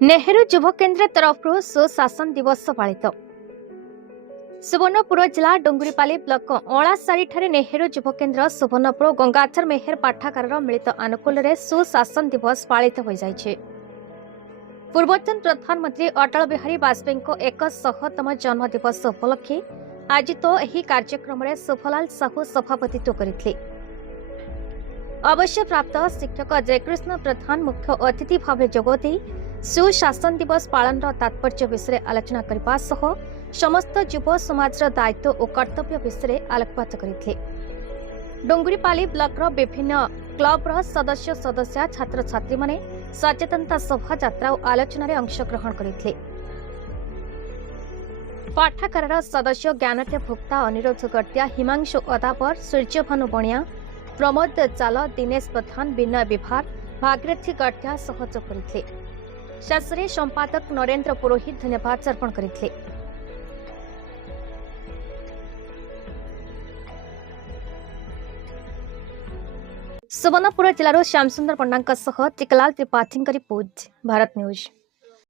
नेहरू युव केन्द्र तरफ सुशासन दिवस पालित सुवर्णपुर जिला डुंगुरीपाली ब्लॉक अलासारी नेहरू युव केन्द्र सुवर्णपुर गंगाधर मेहर पाठागार मिलित आनुकूल सुशासन दिवस पालित हो जाइए। पूर्वतन प्रधानमंत्री अटल बिहारी वाजपेयी को 100तम जन्मदिवस उपलक्षे आयोजित यह कार्यक्रम में शुभलाल साहू सभापतित्व करते। अवश्य प्राप्त शिक्षक जयकृष्ण प्रधान मुख्य अतिथि भाव जोगदे सुशासन दिवस पालन तात्पर्य विषय आलोचना करने सह समस्त युव समाज दायित्व और कर्तव्य विषय आलोकपात करते। डुंगुरीपाली ब्लॉक विभिन्न क्लब सदस्य छात्र छात्री माने सचेतनता सभा यात्रा और आलोचन अंशग्रहण करते। पाठागार सदस्य ज्ञानते भुक्ता अनिरोध गट्या हिमांशु अदापर सूर्यभानु बणिया प्रमोद चाल दिनेश प्रधान विनय विभार भागीरथी गट्या सहयोग करते। शेष संपादक नरेंद्र पुरोहित धन्यवाद अर्पण करते। सुवर्णपुर जिलार श्यामसुंदर पंडा टिकलाल त्रिपाठी रिपोर्ट भारत न्यूज।